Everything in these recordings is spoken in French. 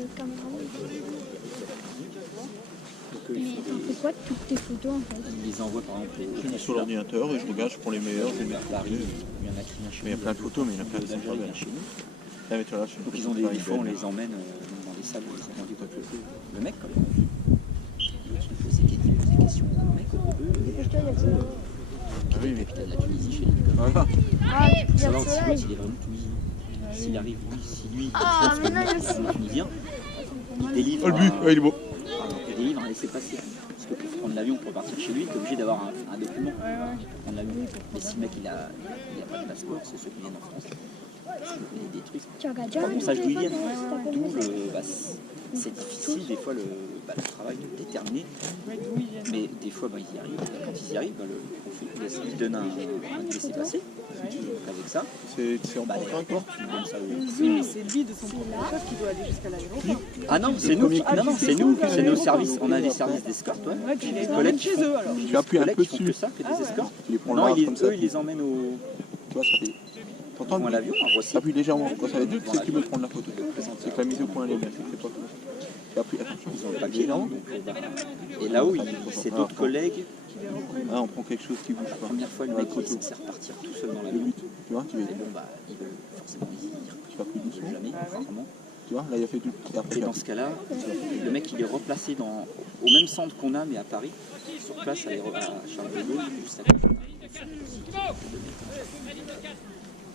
le caméraman. Donc, Mais t'en fais quoi de toutes tes photos en fait? ils les envoient par exemple Je mets sur l'ordinateur et je regarde, je prends les meilleurs, je les mets à Paris, il y en a qui viennent chez Mais il y a nous. plein de photos, mais il y en a plein qui sont pas D'Algérie belles. vient chez nous. Ah, mais tu vois, là, je Donc ils ont des fois on les emmène dans des salles où ils ont rendu pas photo. Le mec quand même. L'autre il pose des questions. Le mec au début, Dépêche-toi, il y a le soleil. Ah oui, mais capitaine de la Tunisie chez les voilà. Ah, il y a savoir le si l'autre soleil. il est vraiment tunisien. S'il arrive lui, si lui il Ah, pense que mais non, lui, il y a il aussi. est tunisien, il délivre. Oh, le but, ouais, il est beau. Il délivre un laissez-passer. Parce que pour prendre l'avion pour partir chez lui, tu es obligé d'avoir un document pour prendre l'avion. Mais si le mec il a pas de passeport, c'est ceux qui viennent en France. C'est des trucs. Tu regardes déjà Par contre, ça, je ton d'où ils téléphone, viennent. si t'appelles D'où le message. c'est difficile des fois le travail de déterminer. Mais des fois ils y arrivent. Quand ils y arrivent, le consul il donne un laissez-passer. Avec ça, C'est en les point, rapports, tu donnes ça Oui, mais c'est lui de son propre chef qui doit aller jusqu'à l'aéroport. Ah non, c'est nous, c'est nous, c'est nos services. On a des services d'escorte, ouais. Ouais, tu les collègues emmènes chez eux alors. Tu appuies un peu Collègues qui font que dessus. ça, que des escortes. Tu les prends Non, large comme ça. eux, ils les emmènent au. Tu vois, ça fait. Ils T'entends vont à l'avion, à Roissy. Appuie légèrement. Quand ça va être dur, c'est qu'il veut prendre la photo. C'est que la mise au point, elle est bien. C'est pas comme ça. Tu appuies, attention. Ils ont le papier, non. Et là-haut, c'est d'autres collègues. Ah, on prend quelque chose qui bouge La pas. première fois, le mec, il s'est fait repartir tout seul dans Le l'avion. but, tu vois, tu Et bon, bah, ils veulent forcément vas plus doucement. jamais, vraiment. Tu vois, là, il a fait tout. Et après, Et dans ce cas-là, le mec, il est replacé au même centre qu'on a, mais à Paris, sur place, à Charles de Gaulle, juste à côté.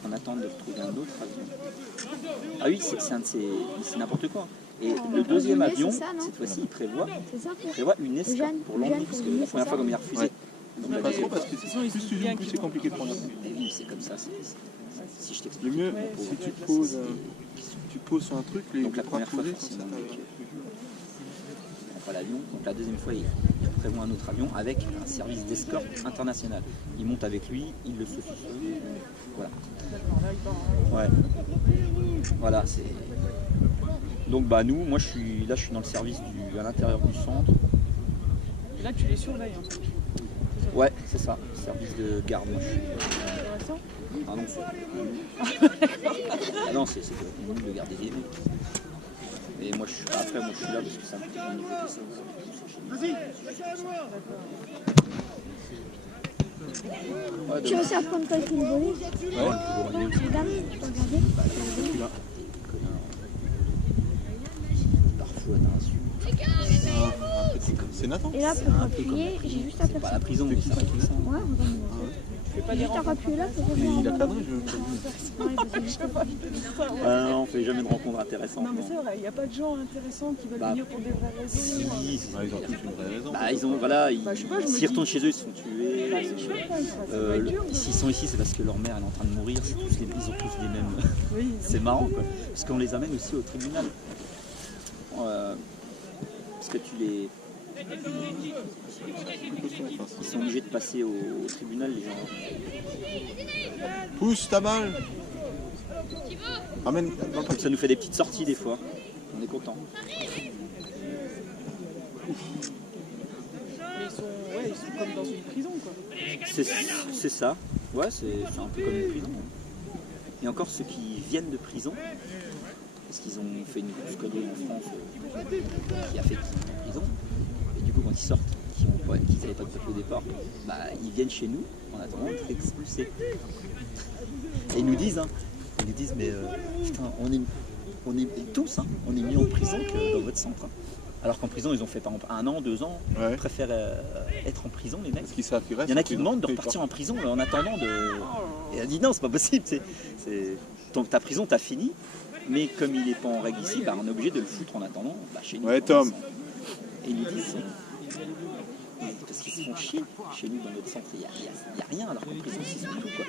En attendant de retrouver un autre avion. Ah oui, c'est n'importe quoi. Et le deuxième Eugène, avion, c'est ça, non cette fois-ci, il prévoit C'est ça pour une escorte Eugène, pour l'emmener, Eugène, parce pour que la lui, première c'est fois, ça. comme il a refusé, Ouais. donc Pas la trop parce que plus tu zoomes, plus c'est compliqué de prendre la photo. Eh oui, c'est comme ça. Si je Le t'explique. mieux, pour- si tu poses sur un truc, les Donc la bras première fois, posés, forcément, comme ça, le mec prend pas l'avion. Donc la deuxième fois, il prévoit un autre avion avec un service d'escorte international. Il monte avec lui, il le saucisse. Voilà. Ouais. Voilà, c'est. Donc bah nous, moi je suis dans le service à l'intérieur du centre. Et là, tu les surveilles en fait. Ouais, c'est ça, service de garde. Moi je suis. Intéressant. Ah non, ah non, c'est de garder des mecs. Et moi je suis après, moi je suis là parce que ça me coûte au niveau de ça. Ouais, Tu réussis à prendre quelques volets? Ouais, Regarde, tu peux regarder. parfois t'as un C'est Nathan. Et là, pour appuyer, j'ai juste à c'est faire pas ça. la prison, mais ça fait ça. Ouais, regarde. J'ai juste à appuyer là pour revenir en Il a bas. cadré, je veux. Ouais, vas-y, juste à- Ah non, on fait jamais de rencontres intéressantes. Non, mais c'est vrai, il n'y a pas de gens intéressants qui veulent Bah, venir pour des vraies raisons. Si, Ah, ils ont tous une vraie raison. bah, ils ont, voilà, Bah, je sais pas, je me s'ils dis- retournent chez eux, ils se font tuer. Bah, c'est chouette, hein, ça va être dur. S'ils sont ici, c'est parce que leur mère elle est en train de mourir. Ils ont tous les mêmes. Oui, C'est marrant, quoi. Parce qu'on les amène aussi au tribunal. Parce que ils sont obligés de passer au tribunal, les gens. Pousse ta balle. Ramène. Non, pas Donc ça nous fait des petites sorties des fois. On est content. mais ils sont comme dans une prison quoi. C'est ça. Ouais, c'est un peu comme une prison. Et encore ceux qui viennent de prison, parce qu'ils ont fait une grosse connerie en France qui a fait qu'ils sont en prison. Et du coup, quand ils sortent, qu'ils n'avaient pas de papier au départ, bah, ils viennent chez nous en attendant d'être expulsés. Et ils nous disent, mais putain, on est tous, hein, on est mis en prison que dans votre centre. Hein. Alors qu'en prison, ils ont fait par exemple 1 an, 2 ans. Ouais. Ils préfèrent être en prison, les mecs. Parce qu'ils savent qu'ils restent. Il y en a qui demandent de repartir en prison en attendant de. Et elle dit non, c'est pas possible. Ta prison, t'as fini. Mais comme il n'est pas en règle ici, bah, on est obligé de le foutre en attendant chez nous. Ouais, Tom. Et ils nous disent parce qu'ils se font chier chez nous dans notre centre. Il n'y a rien alors qu'en prison, c'est tout quoi.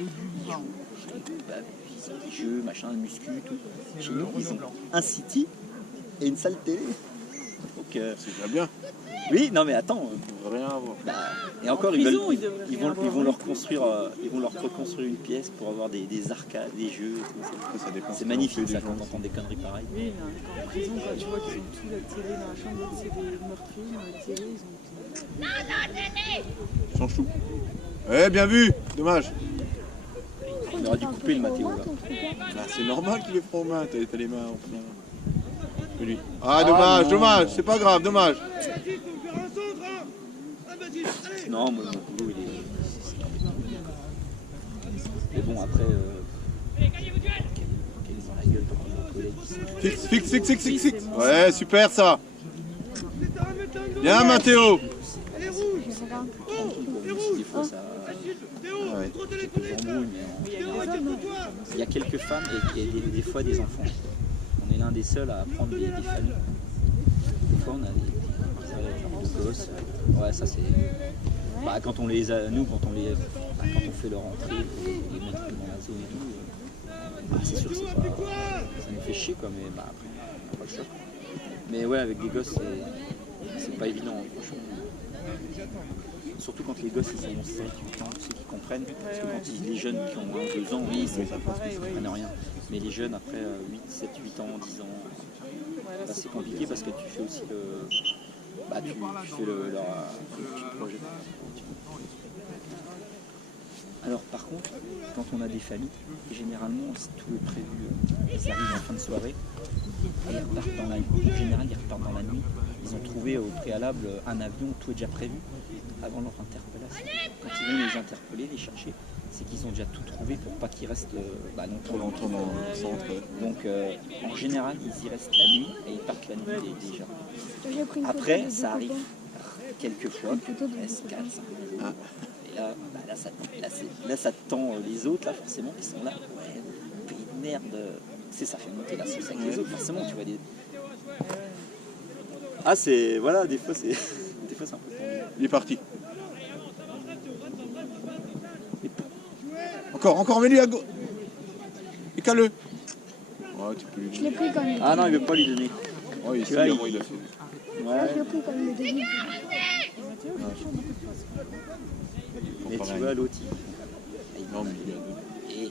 Ils ont des jeux, machin, muscu, tout. Chez nous, ils ont un city et une salle télé. Donc, C'est déjà bien. oui, non mais attends. On veut rien avoir. Bah, et encore, prison, ils ils devraient vont leur reconstruire une pièce pour avoir des arcades, des jeux. Et tout. Après, ça dépend. C'est magnifique des ça gens. quand t'entends des conneries pareilles. Oui, non, en prison, quand tu vois qu'ils ont tout la télé dans la chambre, c'est des meurtriers, la télé, ils ont tout. Sans chou. Ouais, bien vu. Dommage. On aurait dû couper le Mathéo là. Bah, c'est normal qu'il les prend aux mains. T'as les mains en plein. Lui. Ah, dommage, non. dommage, c'est pas grave, dommage. Non, moi, mon boulot, il est. Mais bon, après. Quels ont la gueule quand on est collègues qui sont. Fixe, fixe, fixe, fixe, fixe, fixe. Ouais, super ça. Bien, Mathéo. Je regarde. Des fois, ça. Ouais. Quelques embrouilles, mais il y a quelques femmes et des fois des enfants. On est l'un des seuls à prendre des familles. Des fois, on a des gosses. Ouais, ça c'est. Bah, quand on les a, nous, quand on fait leur entrée, les mettre dans la zone et tout, bah, c'est sûr que c'est pas. Ça nous fait chier quoi, mais bah, après, on n'a pas le choix. Mais ouais, avec des gosses, c'est pas évident, hein, franchement. Surtout quand les gosses ils ont 7, 8 ans, ceux qui comprennent. Parce que quand les jeunes qui ont 2 ans, oui, ça ne comprennent rien. Mais les jeunes après 8, 7, 8 ans, 10 ans, là, c'est compliqué parce que tu fais aussi le. Bah, tu fais tu projettes. Alors par contre, quand on a des familles, généralement tout est prévu, ils arrivent en fin de soirée et ils repartent dans la nuit. En général, ils repartent dans la nuit. Ils ont trouvé au préalable un avion, tout est déjà prévu avant leur interpellation. Quand ils vont les interpeller, les chercher, c'est qu'ils ont déjà tout trouvé pour pas qu'ils restent Trop longtemps dans le centre. Donc en général, ils y restent la nuit et ils partent la nuit déjà. J'ai pris une Après, photo de ça deux arrive copains. quelquefois, Une photo de deux S4, copains. 5. Et là, là, ça tend les autres, là, forcément, qui sont là. Ouais, pays de merde. Ça fait monter la sauce avec les autres, forcément, tu vois. Ah, c'est. Voilà, des fois, c'est. Des fois, c'est un peu tendu. Il est parti. Encore, mets-lui à gauche. Et cale-le. Ouais, tu peux lui Je l'ai pris comme le Ah non, il veut pas lui donner. Ouais, Tu vois, il a fait. Là, je l'ai pris comme le début. Mais tu vois, l'autre, Non, mais il a il. Et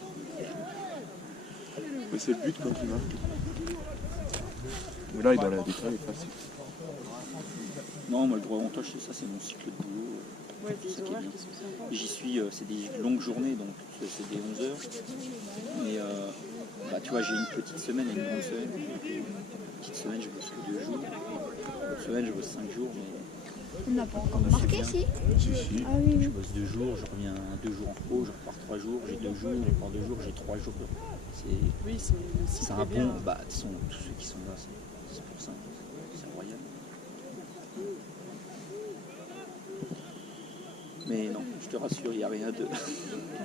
Mais c'est le but quand il marque. Mais là, il est dans la détail, il est facile. non, moi, le droit avantage, c'est ça, c'est mon cycle de boulot. Ouais, C'est des ça qui est horaires bien. qui sont sympas. J'y suis, c'est des longues journées, donc c'est des 11 heures. Mais bah, tu vois, j'ai une petite semaine et une grande semaine. Une petite semaine, je bosse que 2 jours. Une semaine, je bosse 5 jours, mais On n'a pas encore marqué, si. Si. Ah oui, je oui. bosse 2 jours, je reviens 2 jours en repos, je repars 3 jours, j'ai 2 jours, je repars 2 jours, j'ai 3 jours. C'est Oui, c'est le cycle un est bien. bon, bah, de toute façon, tous ceux qui sont là, c'est pour ça, c'est royal. Mais non, je te rassure, il n'y a rien de.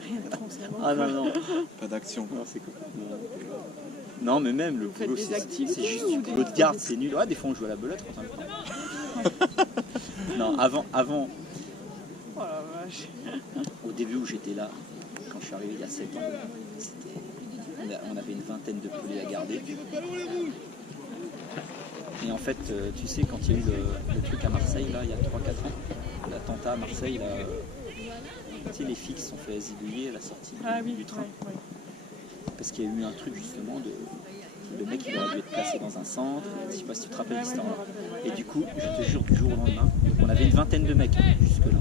Rien de transcendant. Ah non, non. Pas d'action. Non, c'est complètement. Non, mais même le Vous faites boulot, des c'est activités juste ou du des- boulot de garde, c'est nul. Ouais, des fois on joue à la belote quand on a le temps. Non, avant, Oh la vache. au début où j'étais là, quand je suis arrivé il y a 7 ans, on avait une vingtaine de pelés à garder. Et en fait, tu sais, quand il y a eu le truc à Marseille, là, il y a 3-4 ans, l'attentat à Marseille, là, tu sais, les filles qui se sont fait zigouiller à la sortie Ah oui, du train. ouais. Parce qu'il y a eu un truc justement de. Le mec il aurait dû être placé dans un centre, je sais pas si tu te rappelles Ah oui, je l'histoire. me rappelle, ouais. Et du coup, je te jure, du jour au lendemain, donc on avait une vingtaine de mecs jusque-là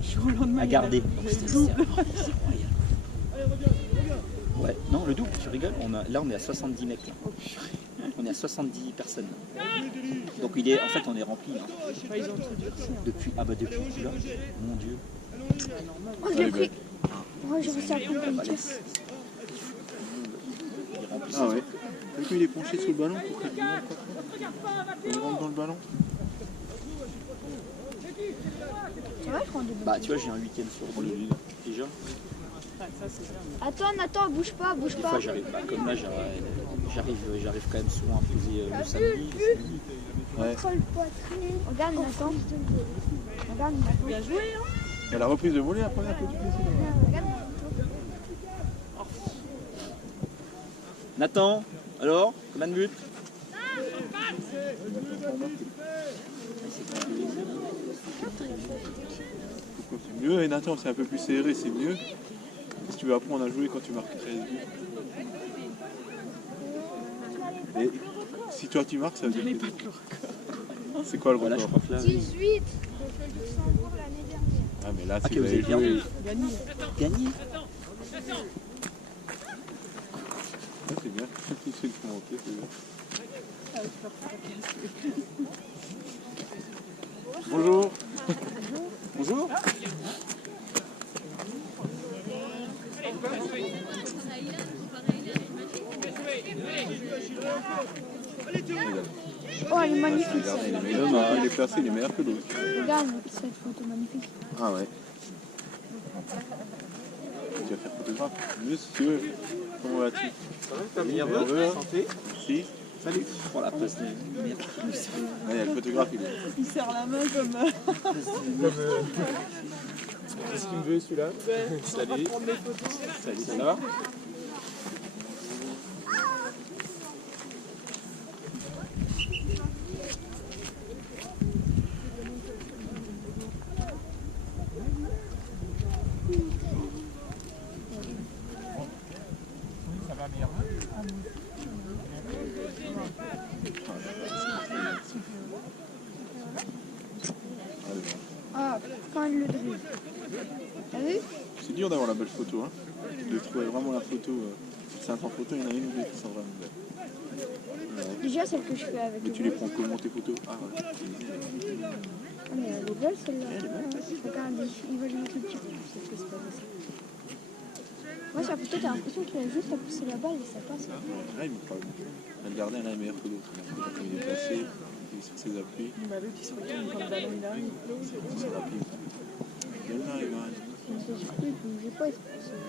Du jour au lendemain, à il y a- garder. il Donc y a c'était le double. c'est royal. Ouais, non, le double, tu rigoles. Là, on est à 70 mecs. Là. Oh, purée. On est à 70 personnes. Là. Donc en fait, on est rempli là. Ouais, ils ont tout durci. Hein. Depuis le coup là, mon Dieu. Ah, normal. Oh, je l'ai pris. Oh, j'ai réussi à prendre le tir. Il est rempli. Ah ouais. T'as vu, il est penché sur le ballon pour qu'il rentre dans le ballon. C'est vrai, je prends des Bah, tu vois, j'ai un week-end sur 2 déjà. Ah, ça, c'est bien. Attends, Nathan, bouge pas, bouge Des pas. fois, j'arrive, comme là, j'arrive quand même souvent à poser le samedi. Ouais. Contrôle poitrine. Regarde, Nathan. Regarde, Nathan. Bien joué, hein. Et la reprise de volée, la première que tu fais, Regarde, Nathan, alors, combien de buts? Pourquoi c'est mieux? Et Nathan, c'est un peu plus serré, c'est mieux. Si tu veux apprendre à jouer quand tu marques 13 buts. Et si toi tu marques, ça veut Je n'ai dire pas que... de le record. C'est quoi le Voilà, je record? crois que là. 18. J'ai fait le Luxembourg l'année dernière. Ah mais là, Ah, si que vous vous avez avez perdu. joué... Gagné. Gagné. Ah, c'est bien. Tous ceux qui font manquer, c'est bien. Bonjour. Bonjour. Oh, elle est magnifique Regardez, il celle-là. est meilleur, il est placé, il est meilleur que l'autre. Regarde cette photo magnifique. Ah ouais. Tu vas faire photographe? Monsieur, comment vas-tu? Ça va, bien, santé. Merci. Salut. Pour la place de merde. Ah, il y a le photographe, il est. Il serre la main comme. Qu'est-ce qu'il me veut celui-là? Salut. Salut, ça va? Ah, quand elle le drille. T'as vu? C'est dur d'avoir la belle photo, hein. De trouver vraiment la photo. C'est un temps photo, il y en a une ou deux qui sont vraiment belles. Ouais. Déjà celle que je fais avec Mais le tu les bol. prends comment tes photos? Ah ouais. Ah, mais elle est belle celle-là. Regarde, il va lui mettre le petit coup. C'est que c'est pas vrai, ça. Moi, sur la photo, t'as l'impression qu'il a juste à pousser la balle et ça passe. Là, il me parle. Le gardien, elle a meilleur que l'autre. Regarde comme il est placé, il est sur ses appuis. Bah, l'autre, il se retourne quand le ballon il arrive. C'est rapide. Il arrive, hein. Mais c'est surtout, il bougeait pas, il se poussait.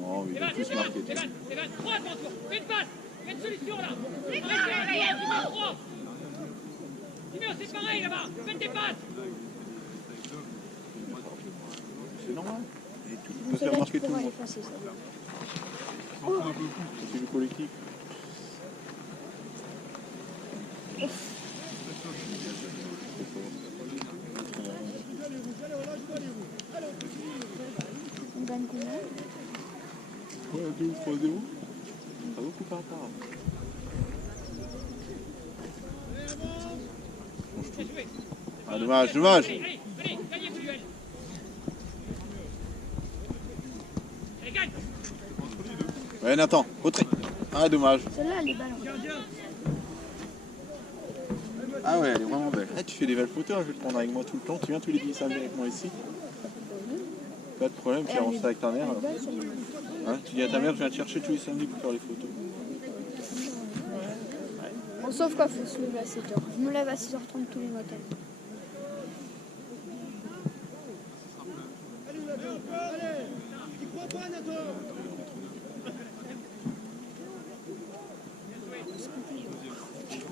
Non, mais ils ont tous marqué. Fais une passe, fais une solution là. Arrête, Timéo, c'est pareil là-bas, faites des passes. C'est normal. Et tu Donc, peux faire celle-là, marquer tu tout le pourras monde. l'effacer, ça. C'est le collectif. On gagne combien? Ouais, 2 ou 3-0. Pas beaucoup par rapport. Bon, je trouve. Ah, dommage, dommage. Allez, gagnez le duel. Allez, gagne. Ouais, Nathan, retrait. Ah, dommage. Celle-là, elle est belle. Ah ouais, elle est vraiment belle. Ah, tu fais des belles photos, hein, je vais te prendre avec moi tout le temps. Tu viens tous les 10 samedis avec moi ici. Pas de problème, tu arranges ça avec ta mère. Elle est Alors. belle, celle-là. Hein, tu dis à ta mère, je viens te chercher tous les samedis pour faire les photos. Bon, sauf quoi, faut se lever à 7h. Je me lève à 6h30 tous les matins.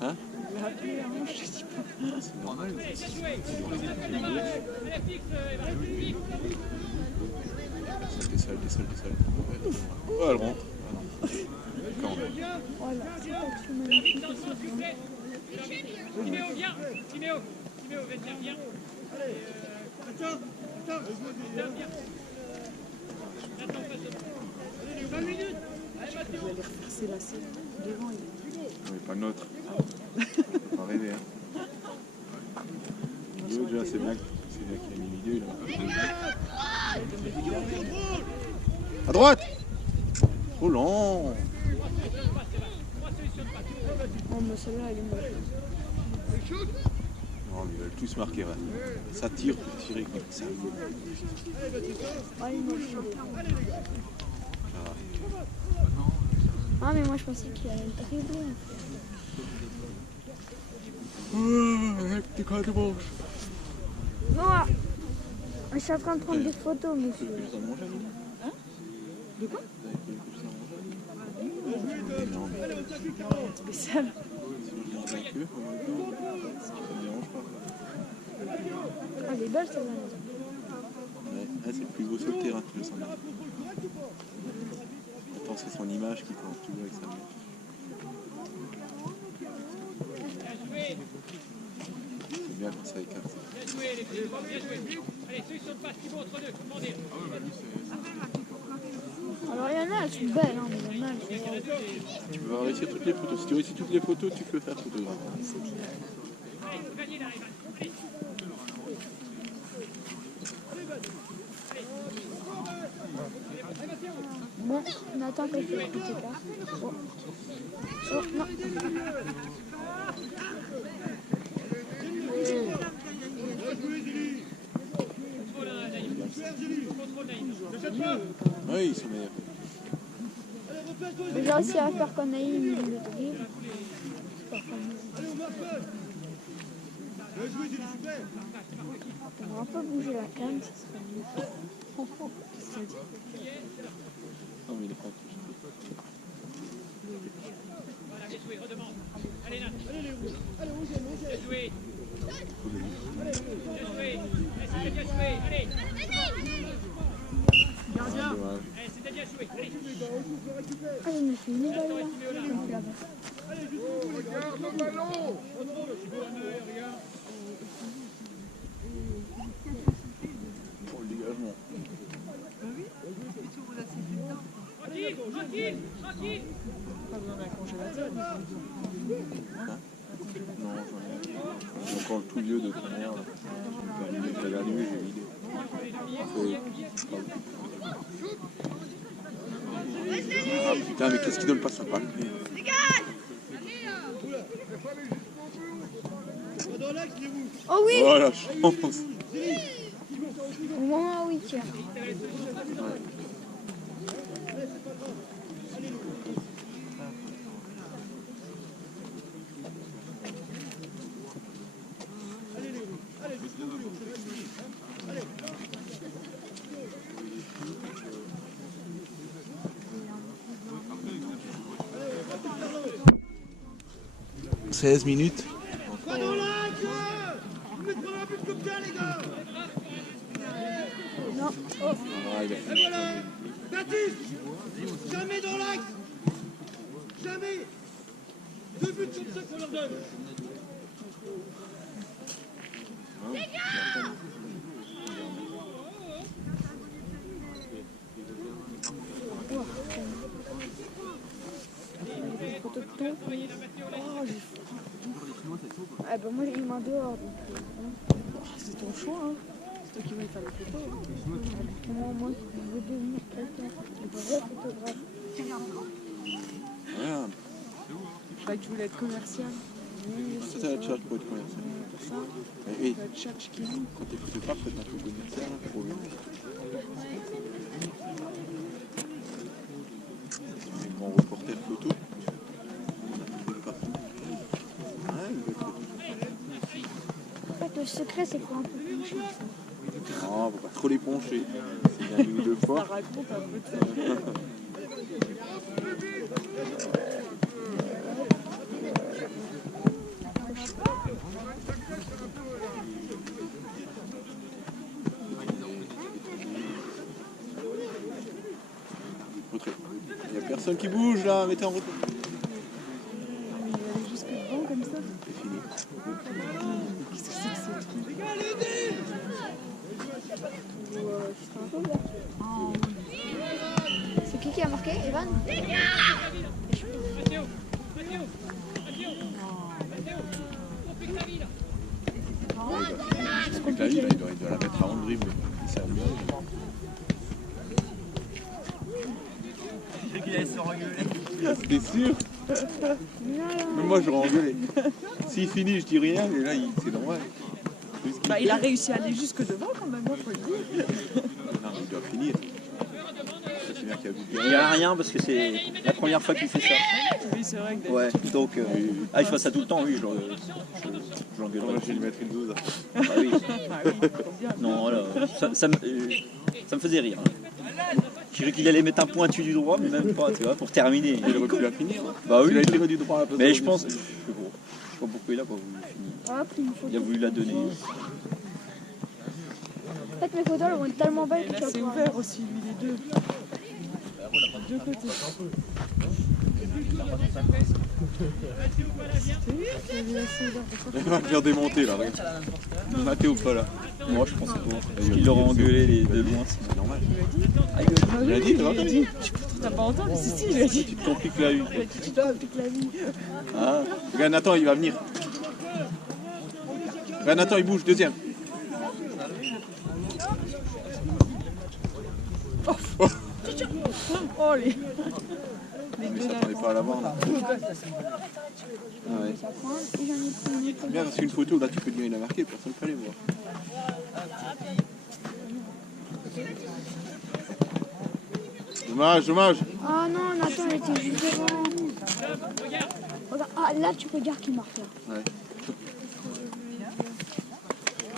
Hein? C'est normal. Allez, bien joué. Allez, fixe, Eva. Descends. Oh, elle rentre. Quand Voilà, cette action magnifique. Timéo, viens. Timéo, viens. Attends. Viens. Attends, passe. 20 minutes. Allez, Il va les refaire s'élasser. Devant, il est. mais pas le nôtre. Faut pas rêver, hein. Milieu, déjà, c'est bien qu'il a mis milieu. À droite! Oh lent! Oh, mais celle-là, elle est moche. Non, mais ils veulent tous marquer, ouais. Ça tire pour tirer comme ça. Ah, elle est moche. Ah, mais moi, je pensais qu'il allait le dribbler. T'es quand même bon. Non, je suis en train de prendre des photos, Vous monsieur. avez plus à manger, Amélie? Hein? De quoi? Vous avez plus à manger? Non, mais Spécial. sinon je mange un peu, au McDo, ça me dérange pas. Ah, elle est belle, celle-là. Ouais, c'est le plus beau sur le terrain, le Saint Attends, c'est son image qui compte, tu vois, avec sa mère. C'est bien quand ça écarte. Bien joué, les filles. Bien joué. Allez, ceux qui sont pas Thibaut entre deux, demandez. Alors, il y en a, elles sont belles, hein, mais il y en a, elles sont... Tu peux réussir toutes les photos. Si tu réussis toutes les photos, tu peux faire photographe. Allez, vous gagnez là, Evan. Allez. Bon, on a attend qu'il fait le coup d'écart. Oh. Oh, non. Oui, ils sont meilleurs. J'ai réussi à faire qu'on aille le dribble. On va pas bouger la canne, ça serait mieux. Non, mais il est pas. Voilà, bien joué, redemande. Allez, Nat. Bien joué. Bien joué. C'était bien joué. Allez. Gardien. C'était bien joué. Allez. Ah, je me suis mis là. Là-bas. Regarde le ballon. Pour le dégagement. Tranquille, tranquille, tranquille. Pas besoin d'un congélateur. Non, j'ai encore tout vieux de ton air. Je l'avais allumé, j'ai vidé. Ah putain, mais qu'est-ce qu'il donne pas sa balle? Oh oui! Oh la chance! Au moment où il tire. « 16 minutes. Pas dans l'axe. Vous ne prenez plus comme ça, les gars. Non. Oh. Ah, il a Et voilà. Baptiste. Jamais dans l'axe. Jamais. 2 buts comme ça qu'on leur donne. Ah bah moi j'ai mis en dehors. Donc, C'est ton choix, hein. C'est toi qui vas faire le photo. moi je veux devenir quelqu'un. Le vrai photographe. Regarde. Je croyais que tu voulais être commercial. Oui, Ça, c'est la tchatch pour être commercial. pour ça. Et La tchatch qui quand t'es photographe, faut être un peu commercial. Faut bien. Les grands reporters photo. Ouais, il va être- En fait le secret c'est qu'il faut un peu pencher. Non, faut pas trop les pencher. C'est bien une ou deux ça fois. raconte un peu de ça. Retrait. Il n'y a personne qui bouge là, mettez en retrait. Il va aller jusque devant comme ça. C'est fini. Qu'est-ce que c'est que ce truc? C'est un peu vert. C'est qui a marqué, Evan? Mathéo. Mathéo. Mathéo. Mathéo. On fait que la vie, là. Avec la vie, là, il doit la mettre avant le dribble. C'est un mieux. T'es sûr? Même moi j'aurais engueulé. S'il finit, je dis rien, mais là c'est normal. Bah, il a réussi à aller jusque devant quand même, faut le dire. Non, il doit finir. C'est bien qu'il y a vu Il n'y a rien parce que c'est la première fois qu'il fait ça. Oui, c'est vrai que Ouais, donc il fait ça tout le temps, oui, je l'engueulerai. Moi je vais lui mettre une 12. Ah oui. Ah oui, faut bien. Non, voilà, ça me faisait rire. J'ai cru qu'il allait mettre un pointu du droit, mais même pas, tu vois, pour terminer. Il aurait pu la finir. Bah oui, Il a tiré du droit à la place mais de je la pense, gauche. je sais pas pourquoi il a pas voulu finir. Hop, une photo. Il a voulu la donner. En fait mes photos elles vont être tellement belles Et que là, tu vas c'est pouvoir- ouvert aussi, lui, les deux. Deux côtés. C'est lui qui avait assez ouvert de Il va le faire démonter là, regarde. Mathéo pas là. Moi, je pense pas. Parce qu'il l'aurait engueulé de loin. C'est normal. Ah Il a dit, tu vois. T'as pas entendu? Si, si, je l'ai dit. Tu te compliques la vie. Tu te compliques la vie. Ah. Regarde Nathan, il va venir. Regarde Nathan, il bouge, deuxième. Oh les Mais ça t'attendais pas à l'avoir là. Ah ouais. Ça prend et j'en ai pris une autre. C'est bien parce qu'une photo là tu peux dire il a marqué, personne ne peut aller voir. Dommage, dommage. Ah non, Nathan, elle était juste devant. Regarde, ah là, tu peux dire qu'il marque là. Ouais.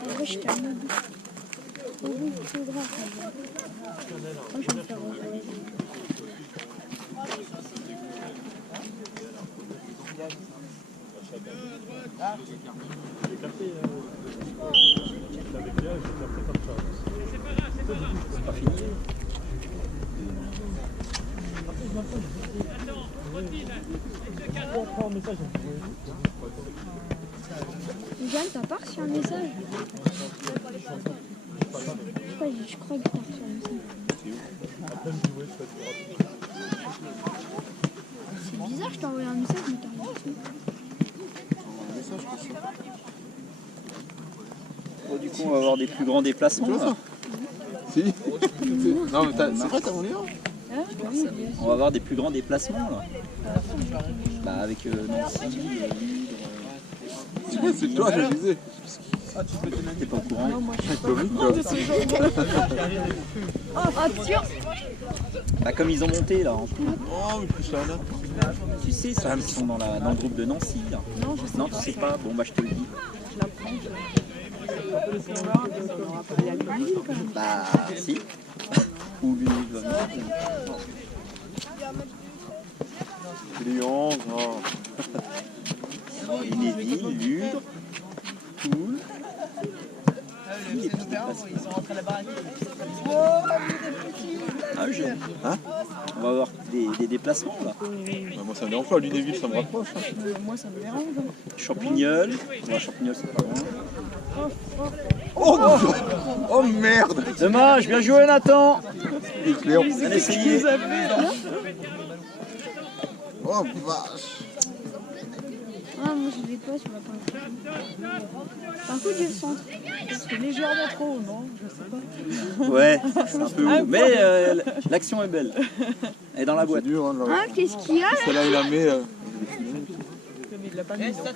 En vrai, je t'ai amené deux. Oh oui, c'est grave. Moi, je vais me faire rejouer. C'est pas fini. Jeanne, t'as pas reçu un message? Je crois que t'as reçu un message. C'est bizarre, je t'ai envoyé un message, mais t'as rien reçu. Bon, du coup, on va avoir des plus grands déplacements. Tu vois Là. ça? Si. Non mais c'est vrai t'as mon numéro? On va avoir des plus grands déplacements là. Bah, avec Nancy, C'est toi, je disais. t'es pas au courant. Attention! Bah, comme ils ont monté là en tout. Oh, mais plus là, là. Tu sais, ceux qui sont dans le groupe de Nancy là. Non, tu sais pas. Bon, bah, je te le dis. Bah, si. Ou lui, Lyon, non. Inédit, Ludre, Toul. Les petits déplacements. Ah, jeune. Hein? On va avoir des déplacements là. Bah, moi ça me dérange pas, Lunéville ça me rapproche. Hein. moi ça me dérange. Champignol. Ouais, Champignol, c'est pas loin. Oh, oh merde! Dommage, bien joué Nathan. Léon. Bien essayé. Oh vache! Ah, moi je vais pas sur la première. Par contre, j'ai le centre. C'est légèrement trop, non? Je sais pas. Ouais, c'est un peu haut. Mais l'action est belle. Elle est dans la C'est boîte. dur hein, de l'avoir. Hein, qu'est-ce qu'il y a là? Celle-là il la met. Mais il l'a pas mis donc.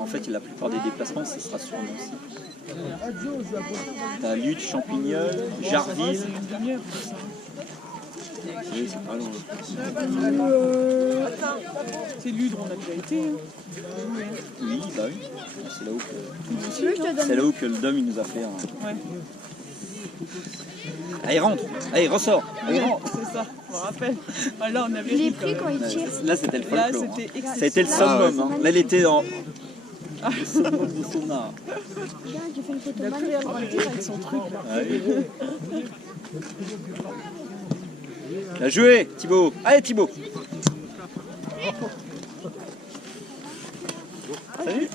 En fait, la plupart des déplacements, ce sera sur Nancy. T'as Lude, Champignol, Jarville. Oui, c'est pas loin. C'est Ludre, on a déjà été. Hein. Oui, bah oui. C'est là où que, Tu veux que je te c'est donne? là où que le Dom il nous a fait. Ouais. Allez, rentre. Allez, ressort. Allez, rentre. C'est ça, je me rappelle. Ah, là, on avait Je l'ai ri, pris quand quand même. il tire. Là, c'était le Là, folklore. c'était Ça a excellent. été le summum. Hein. Là, elle était dans le summum de son art. Tiens, j'ai fait une photo Il a plus magnifique. rien à dire avec son truc là. Ah oui. Bien joué, Thibaut. Allez, Thibaut. Salut.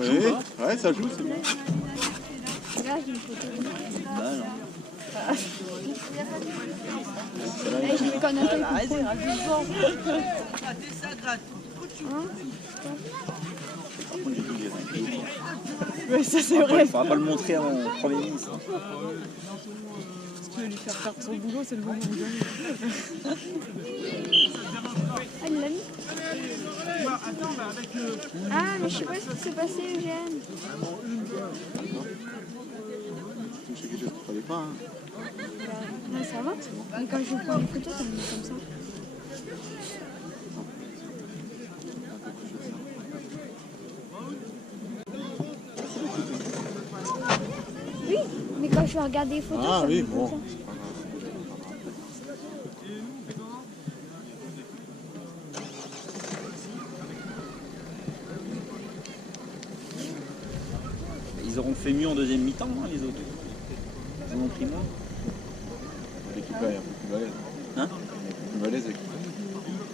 Oui, ouais, ça joue, c'est bien. Là, j'ai une photo. Ah, non. Là, j'ai mis quand Nathan il Vas-y, contrôle. rajoute-en. Par contre, j'ai dit que j'ai rien. Ouais, ça c'est Il vrai. ne faudra pas le montrer à mon Premier ministre. Si tu veux lui faire perdre son boulot, c'est le moment où donner. Ah, il l'a mis. Ah, mais je sais pas ce qui s'est passé, Eugène. C'est quelque chose qu'il fallait pas. Hein. Ouais, ça va. Mais quand je prends les photos, ça me met comme ça. Oui, mais quand je vais regarder les photos, Ah ça me oui, met bon. comme ça. Ils auront fait mieux en deuxième mi-temps, hein, les autres. Ils en ont pris moins. L'équipe là est un peu plus balèze. Hein? Un peu plus balèze l'équipe.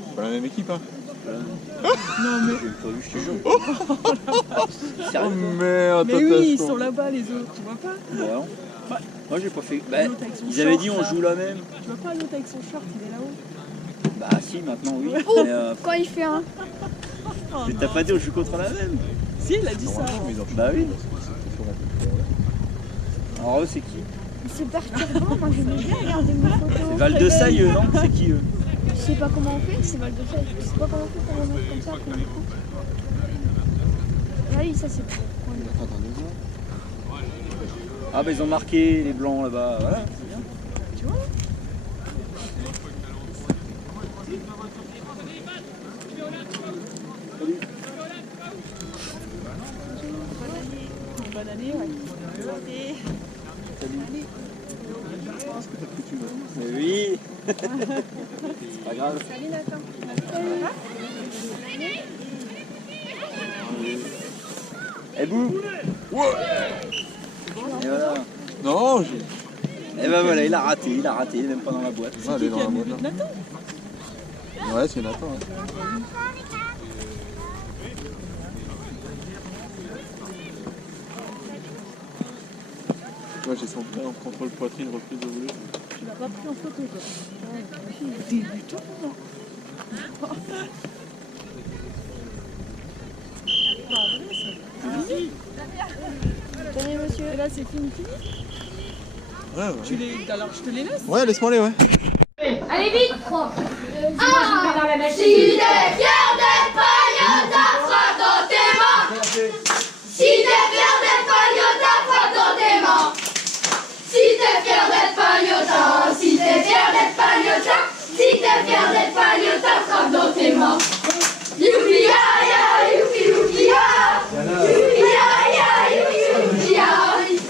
C'est pas la même équipe, hein? Non mais. J'ai pas vu, je te jure. Oh Sérieux? merde, Mais oui, ils attention. sont là-bas les autres, tu vois pas? Ouais. Moi, j'ai pas fait. Bah, L'autre avec son ils avaient short, dit on là. joue la même. Tu vois pas l'autre avec son short, il est là-haut? Bah, si, maintenant, oui. Oh, Mais, quand il fait un. mais t'as pas dit on joue contre la même? Si, il a dit ça. Mais ils ont Bah oui. c'est sur la- Alors eux, c'est qui? C'est perturbant, moi j'aime bien regarder mes photos. C'est Val de Saille, eux, non? C'est qui eux? Je sais pas comment on fait, c'est Val de Saille. Je sais pas comment on fait pour remettre comme ça après le coup. Ah oui, ça c'est pour prendre. Ah bah ils ont marqué les blancs là-bas, voilà, c'est bien. Tu vois? Bonne année, ouais. Mais oui. C'est pas grave. Salut Nathan. Eh bouh. Et voilà. Non, Et ben voilà, il a raté, il est même pas dans la boîte. elle est dans la boîte. Nathan. Ouais, c'est Nathan. Hein. Ouais, j'ai son frère en contrôle poitrine, reprise au volet. Tu l'as pas pris en photo, toi. Débutant, non? Tenez monsieur. Et là, c'est fini. Ouais, ouais. Alors, je te les laisse. Ouais, laisse-moi aller, ouais. Allez vite! Ah! Si t'es fier d'être paillotin, frappe dans tes mains! Si t'es fier d'être paillotin, frappe dans tes mains! Si t'es fier d'être paillotin, si t'es fier d'être paillotin, si t'es fier d'être paillotin, frappe dans tes mains! Youpi ya ya, youpi youpi ya! Youpi ya ya, youpi youpi ya!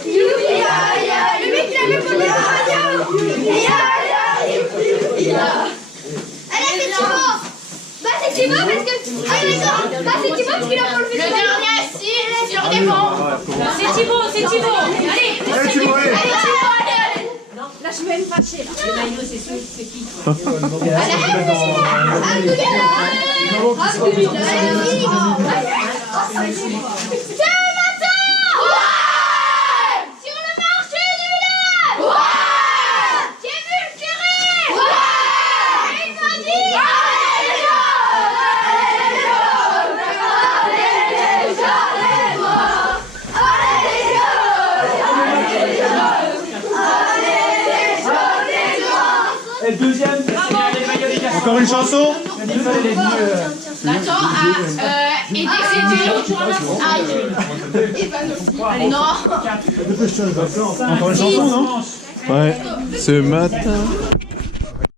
Youpi ya ya, le mec il avait pas de radio! Youpi ya ya! Allez, c'est Thibaut! Bah, c'est Thibaut parce que. Ah, d'accord! Bah, c'est Thibaut parce qu'il a pas le fait. Le dernier, si, sur des bancs! C'est Thibaut, c'est Thibaut! Allez! Allez, Thibaut, allez! Allez, Thibaut, allez, allez! Là, je vais me fâcher, là. Les maillots, c'est qui? Allez, Et le deuxième, Encore une chanson? Attends, et dès que c'était... Non. Encore une chanson, non? Ouais. Ce matin.